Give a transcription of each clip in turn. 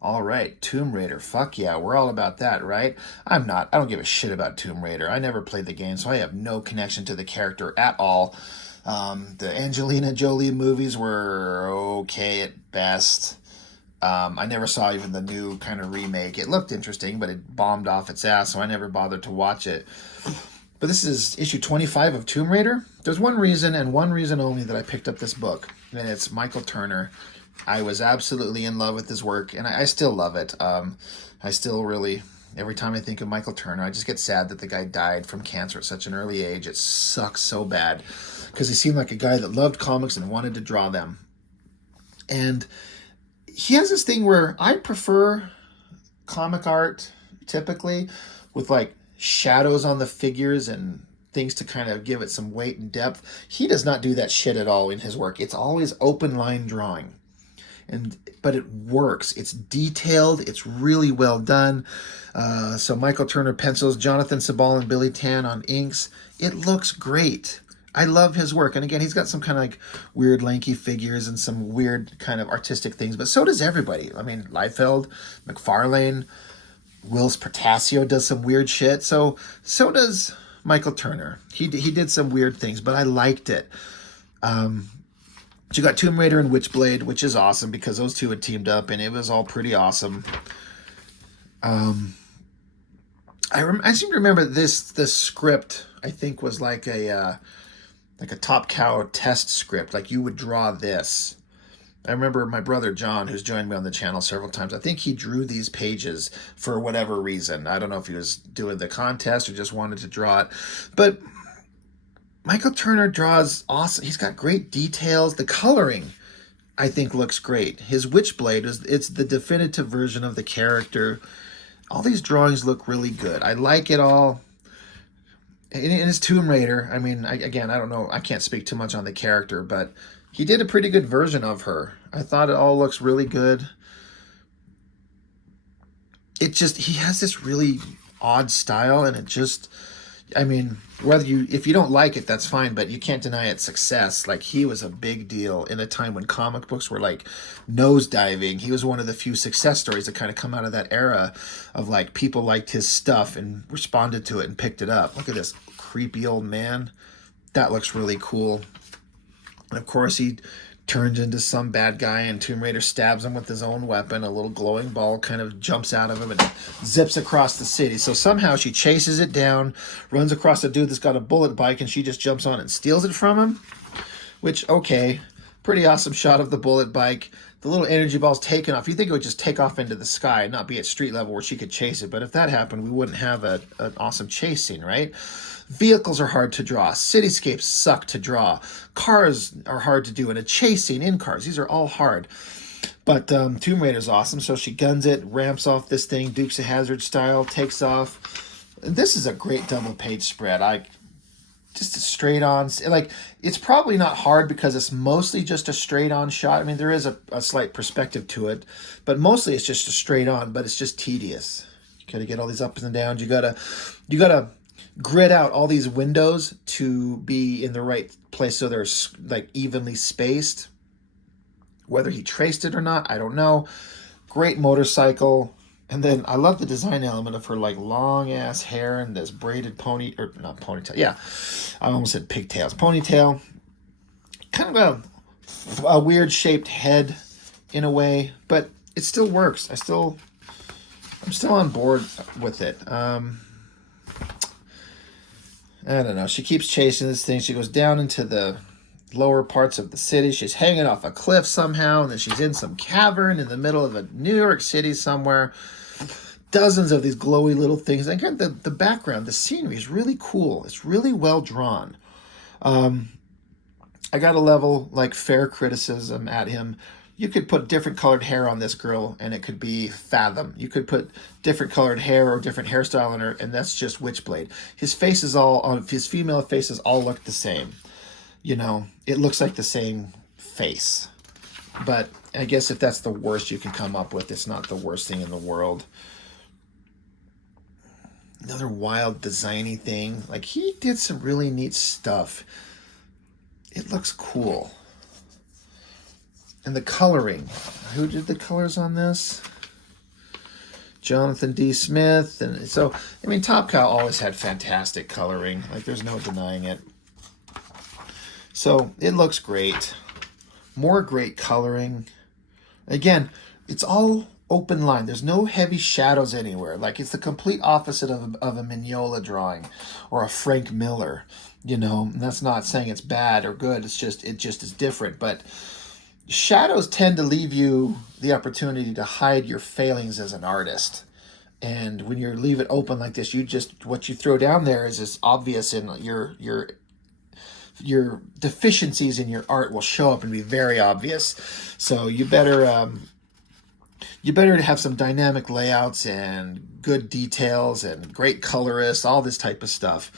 All right, Tomb Raider. Fuck yeah, we're all about that, right? I'm not. I don't give a shit about Tomb Raider. I never played the game, so I have no connection to the character at all. The Angelina Jolie movies were okay at best. I never saw even the new kind of remake. It looked interesting, but it bombed off its ass, so I never bothered to watch it. But this is issue 25 of Tomb Raider. There's one reason and one reason only that I picked up this book, and it's Michael Turner. I was absolutely in love with his work, and I still love it. I still really, every time I think of Michael Turner, I just get sad that the guy died from cancer at such an early age. It sucks so bad because he seemed like a guy that loved comics and wanted to draw them. And he has this thing where I prefer comic art typically with like shadows on the figures and things to kind of give it some weight and depth. He does not do that shit at all in his work. It's always open line drawing. But it works. It's detailed. It's really well done. So Michael Turner pencils, Jonathan Sabal and Billy Tan on inks. It looks great. I love his work. And again, he's got some kind of like weird lanky figures and some weird kind of artistic things, but so does everybody. I mean, Liefeld, McFarlane, Wills Portacio does some weird shit. So does Michael Turner. He did some weird things, but I liked it. You got Tomb Raider and Witchblade, which is awesome because those two had teamed up, and it was all pretty awesome. I seem to remember this script. I think was like a Top Cow test script. Like you would draw this. I remember my brother John, who's joined me on the channel several times. I think he drew these pages for whatever reason. I don't know if he was doing the contest or just wanted to draw it, but Michael Turner draws awesome. He's got great details. The coloring, I think, looks great. His Witchblade, it's the definitive version of the character. All these drawings look really good. I like it all. In his Tomb Raider, I mean, again, I don't know. I can't speak too much on the character, but he did a pretty good version of her. I thought it all looks really good. He has this really odd style, and it just, I mean, if you don't like it, that's fine, but you can't deny its success. Like, he was a big deal in a time when comic books were like nosediving. He was one of the few success stories that kind of come out of that era of like people liked his stuff and responded to it and picked it up. Look at this creepy old man. That looks really cool. And of course, he turns into some bad guy, and Tomb Raider stabs him with his own weapon. A little glowing ball kind of jumps out of him and zips across the city. So somehow she chases it down, runs across a dude that's got a bullet bike, and she just jumps on it and steals it from him. Which, okay, pretty awesome shot of the bullet bike. The little energy ball's taken off. You think it would just take off into the sky and not be at street level where she could chase it. But if that happened, we wouldn't have an awesome chase scene, right? Vehicles are hard to draw. Cityscapes suck to draw. Cars are hard to do. And a chase scene in cars. These are all hard. But Tomb Raider's awesome. So she guns it, ramps off this thing, Dukes of Hazzard style, takes off. This is a great double page spread. Just a straight on, like, it's probably not hard because it's mostly just a straight on shot. I mean, there is a slight perspective to it, but mostly it's just a straight on, but it's just tedious. You got to get all these ups and downs. You got to grid out all these windows to be in the right place so they're like evenly spaced. Whether he traced it or not, I don't know. Great motorcycle. And then I love the design element of her like long ass hair and this braided not ponytail. Yeah, I almost said pigtails. Ponytail. Kind of a weird shaped head in a way, but it still works. I'm still on board with it. I don't know. She keeps chasing this thing. She goes down into the lower parts of the city. She's hanging off a cliff somehow, and then she's in some cavern in the middle of a New York City somewhere. Dozens of these glowy little things. And again, the background, the scenery is really cool. It's really well drawn. I got to level like fair criticism at him. You could put different colored hair on this girl and it could be Fathom. You could put different colored hair or different hairstyle on her and that's just Witchblade. His female faces all look the same. You know, it looks like the same face. But I guess if that's the worst you can come up with, it's not the worst thing in the world. Another wild designy thing. Like, he did some really neat stuff. It looks cool. And the coloring. Who did the colors on this? Jonathan D. Smith. And so, I mean, Top Cow always had fantastic coloring. Like, there's no denying it. So, it looks great. More great coloring. Again, it's all open line. There's no heavy shadows anywhere. Like, it's the complete opposite of a Mignola drawing or a Frank Miller. You know, and that's not saying it's bad or good. It just is different. But shadows tend to leave you the opportunity to hide your failings as an artist. And when you leave it open like this, what you throw down there is as obvious, in your deficiencies in your art will show up and be very obvious. So you better have some dynamic layouts and good details and great colorists, all this type of stuff.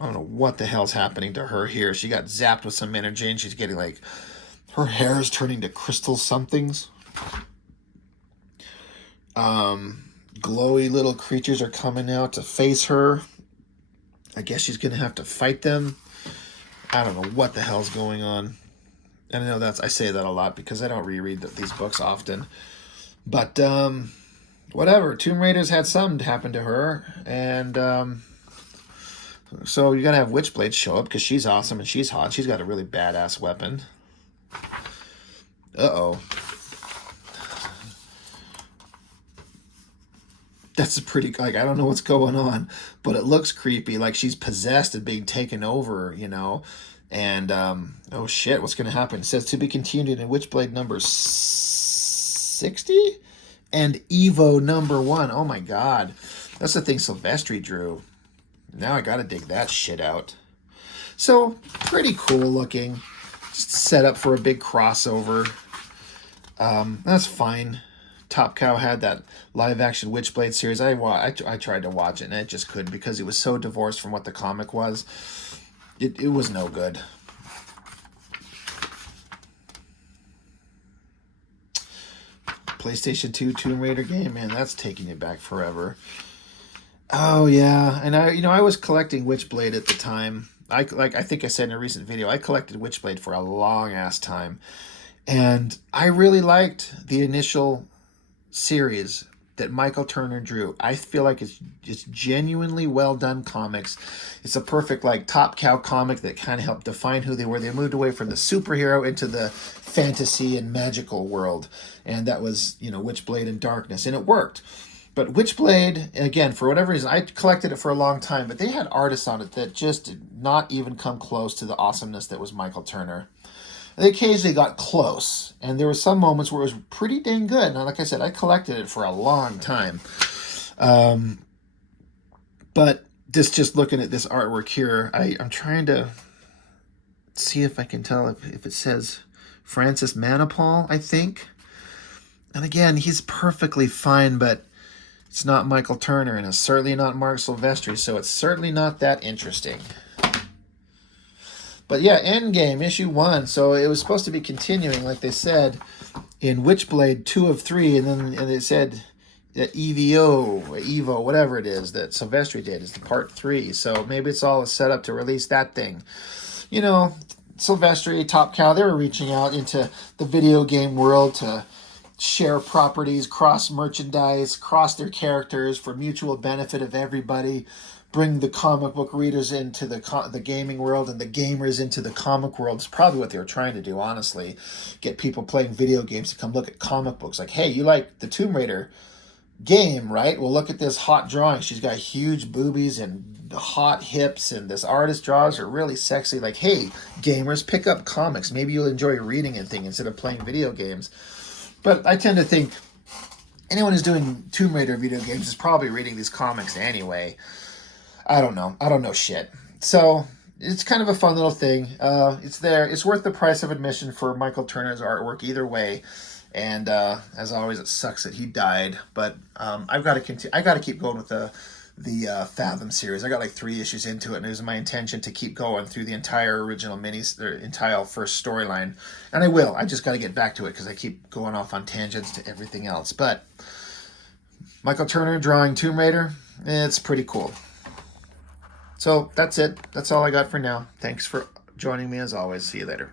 I don't know what the hell's happening to her here. She got zapped with some energy and she's getting like, her hair is turning to crystal somethings. Glowy little creatures are coming out to face her. I guess she's going to have to fight them. I don't know what the hell's going on. And I know I say that a lot because I don't reread these books often. But, whatever. Tomb Raider's had something happen to her. And, so you got to have Witchblade show up because she's awesome and she's hot. She's got a really badass weapon. Uh-oh. That's a pretty, like, I don't know what's going on, but it looks creepy, like she's possessed and being taken over, you know. And, oh shit, what's going to happen? It says to be continued in Witchblade number 60 and Evo number 1. Oh my god. That's the thing Silvestri drew. Now I gotta dig that shit out. So, pretty cool looking. Just set up for a big crossover. That's fine. Top Cow had that live-action Witchblade series. I tried to watch it, and I just couldn't because it was so divorced from what the comic was. It was no good. PlayStation 2 Tomb Raider game, man, that's taking it back forever. Oh yeah, and I was collecting Witchblade at the time. I think I said in a recent video, I collected Witchblade for a long ass time, and I really liked the initial series that Michael Turner drew. I feel like it's genuinely well done comics. It's a perfect like Top Cow comic that kind of helped define who they were. They moved away from the superhero into the fantasy and magical world, and that was Witchblade and Darkness, and it worked. But Witchblade, again, for whatever reason, I collected it for a long time, but they had artists on it that just did not even come close to the awesomeness that was Michael Turner. They occasionally got close, and there were some moments where it was pretty dang good. Now, like I said, I collected it for a long time. But just looking at this artwork here, I'm trying to see if I can tell if it says Francis Manapul, I think. And again, he's perfectly fine, but it's not Michael Turner, and it's certainly not Mark Silvestri, so it's certainly not that interesting. But yeah, Endgame, issue 1. So it was supposed to be continuing, like they said, in Witchblade 2 of 3, and they said that Evo, whatever it is, that Silvestri did, is the part 3. So maybe it's all a setup to release that thing. Silvestri, Top Cow, they were reaching out into the video game world to share properties, cross merchandise, cross their characters for mutual benefit of everybody, bring the comic book readers into the gaming world and the gamers into the comic world. It's probably what they were trying to do, honestly. Get people playing video games to come look at comic books. Like, hey, you like the Tomb Raider game, right? Well, look at this hot drawing. She's got huge boobies and hot hips, and this artist draws her really sexy. Like, hey, gamers, pick up comics. Maybe you'll enjoy reading a thing instead of playing video games. But I tend to think anyone who's doing Tomb Raider video games is probably reading these comics anyway. I don't know shit. So it's kind of a fun little thing. It's there. It's worth the price of admission for Michael Turner's artwork either way. And as always, it sucks that he died. But I've got to continue. I got to keep going with the Fathom series. I got like 3 issues into it, and it was my intention to keep going through the entire original entire first storyline, and I will. I just got to get back to it because I keep going off on tangents to everything else. But Michael Turner drawing Tomb Raider, it's pretty cool. So that's it. That's all I got for now. Thanks for joining me as always. See you later.